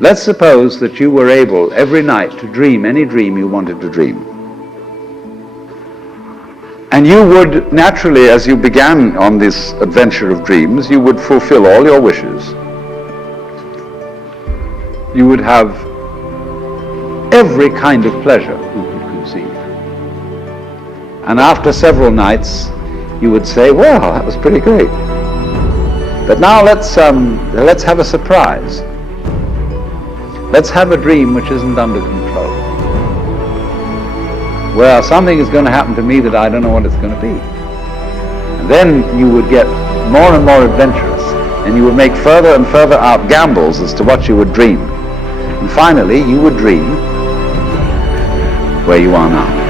Let's suppose that you were able every night to dream any dream you wanted to dream. And you would naturally, as you began on this adventure of dreams, you would fulfill all your wishes. You would have every kind of pleasure you could conceive. And after several nights, you would say, well, that was pretty great. But now let's have a surprise. Let's have a dream which isn't under control. Well, something is going to happen to me that I don't know what it's going to be. And then you would get more and more adventurous, and you would make further and further out gambles as to what you would dream. And finally, you would dream where you are now.